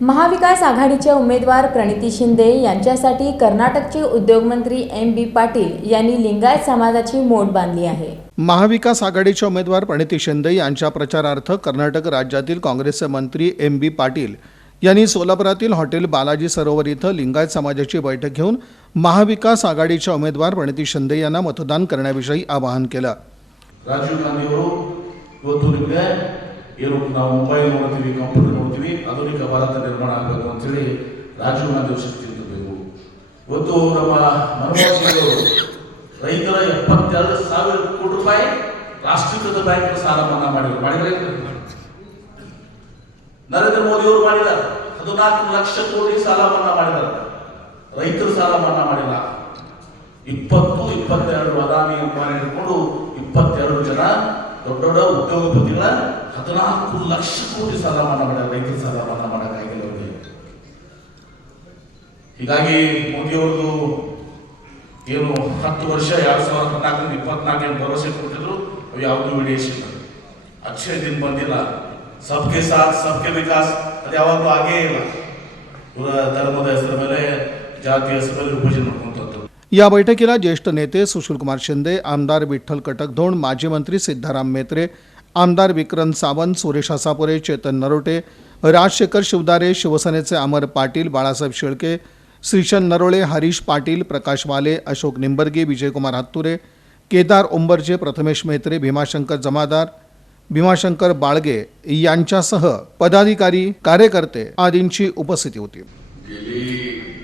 महाविकास आघाडीच्या उमेदवार प्रणिती शिंदे यांच्यासाठी कर्नाटकचे उद्योगमंत्री एम बी पाटील यांनी लिंगायत समाजाची मोठ बांधली आहे. महाविकास आघाडीचे उमेदवार प्रणिती शिंदे यांच्या प्रचारार्थ कर्नाटक राज्यातील काँग्रेसचे मंत्री एम बी पाटील यांनी सोलापुरातील हॉटेल बालाजी सरोवर इथं लिंगायत समाजाची बैठक घेऊन महाविकास आघाडीच्या उमेदवार प्रणिती शिंदे यांना मतदान करण्याविषयी आवाहन केलं. राजीव गांधी हो, ಏನು ನಾವು ಮೊಬೈಲ್ ನೋಡ್ತೀವಿ ಕಂಪ್ಯೂಟರ್ ನೋಡ್ತೀವಿ ಆಧುನಿಕ ಭಾರತ ನಿರ್ಮಾಣ ಆಗಬೇಕು ಅಂತೇಳಿ ರಾಜೀವ್ ಗಾಂಧಿ ಇರಬೇಕು ಇವತ್ತು ನಮ್ಮ ಮನಮೋಹನ್ ರೈತರ ಎಪ್ಪತ್ತೆರಡು ಸಾವಿರ ಕೋಟಿ ರೂಪಾಯಿ ರಾಷ್ಟ್ರೀಕೃತ ಬ್ಯಾಂಕ್ ಸಾಲ ಮನ್ನಾ ಮಾಡಿದ್ರು. ಮಾಡಿದ್ರೆ ನರೇಂದ್ರ ಮೋದಿ ಅವರು ಮಾಡಿದ್ದಾರೆ. ಹದಿನಾಲ್ಕು ಲಕ್ಷ ಕೋಟಿ ಸಾಲ ಮನ್ನಾ ಮಾಡಿದ್ದಾರೆ. ರೈತರು ಸಾಲ ಮನ್ನಾ ಮಾಡಿಲ್ಲ. ಇಪ್ಪತ್ತು, ಇಪ್ಪತ್ತೆರಡು ಅದಾನಿ ಹಿಡ್ಕೊಂಡು ಇಪ್ಪತ್ತೆರಡು ಜನ ದೊಡ್ಡ ದೊಡ್ಡ ಉದ್ಯೋಗಪತಿಗಳ ಹದಿನಾಲ್ಕು ಲಕ್ಷ ಕೋಟಿ ಸಾಲ ಮನ್ನಾ ಮಾಡ್ಯಾರ ರೈತರ ಸಾಲ ಮನ್ನಾ ಮಾಡೋಕ್ಕಾಗಿಲ್ಲ ಅವ್ರಿಗೆ. ಹೀಗಾಗಿ ಅವರು ಏನು ಹತ್ತು ವರ್ಷ, ಎರಡು ಸಾವಿರದ ಹದಿನಾಲ್ಕರಿಂದ ಇಪ್ಪತ್ನಾಲ್ಕು ಏನು ಭರವಸೆ ಕೊಟ್ಟಿದ್ರು, ಅವು ಯಾವುದೂ ವಿಡಿಯೇಷನ್ ಅಕ್ಷಯ ದಿನ ಬಂದಿಲ್ಲ. ಸಬ್ಕೆ ಸಾಥ್, ಸಬ್ಕೆ ವಿಕಾಸ್, ಅದು ಯಾವಾಗಲೂ ಆಗೇ ಇಲ್ಲ. ಇವರ ಧರ್ಮದ ಹೆಸರ ಮೇಲೆ, ಜಾತಿಯ ಹೆಸರ ಮೇಲೆ ವಿಭಜನೆ ಮಾಡ್ಕೊಂತದ್ದು या बैठकीला ज्येष्ठ नेते सुशीलकुमार शिंदे आमदार विठ्ठल कटकधोंड माजी मंत्री सिद्धाराम मेत्रे आमदार विक्रम सावंत सुरेश हसापुरे चेतन नरोटे राजशेखर शिवदारे शिवसेनेचे अमर पाटील बाळासाहेब शेळके श्रीशन नरोळे हरीश पाटील प्रकाश वाले अशोक निंबर्गे विजयकुमार हत्तुरे केदार उंबरचे प्रथमेश मेत्रे भीमाशंकर जमादार भीमाशंकर बाळगे यांच्यासह पदाधिकारी कार्यकर्ते आदींची उपस्थिती होती. गेली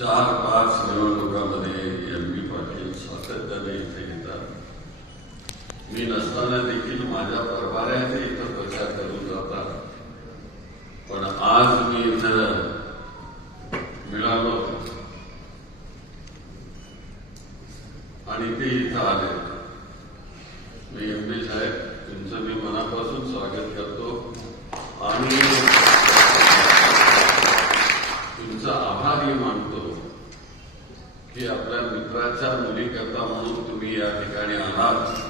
चार पाच निवडणुकामध्ये एम बी पाटील सातत्याने मी नसताना देखील माझ्या परवाऱ्याचे इथं प्रचार करून जातात पण आज मी इथं मिळालो आणि ते इथं आले मी एम साहेब तुमचं मी मनापासून स्वागत करतो आणि तुमचा आभारही मानतो. की आपल्या मित्राच्या मुलीकरता म्हणून तुम्ही या ठिकाणी आहात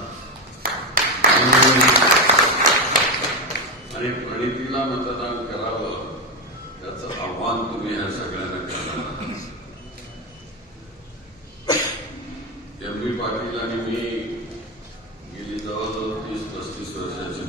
आणि प्रणितीला मतदान करावं त्याचं आव्हान तुम्ही या सगळ्यांना करणार एम. बी. पाटील आणि मी गेली जवळजवळ तीस पस्तीस वर्षाची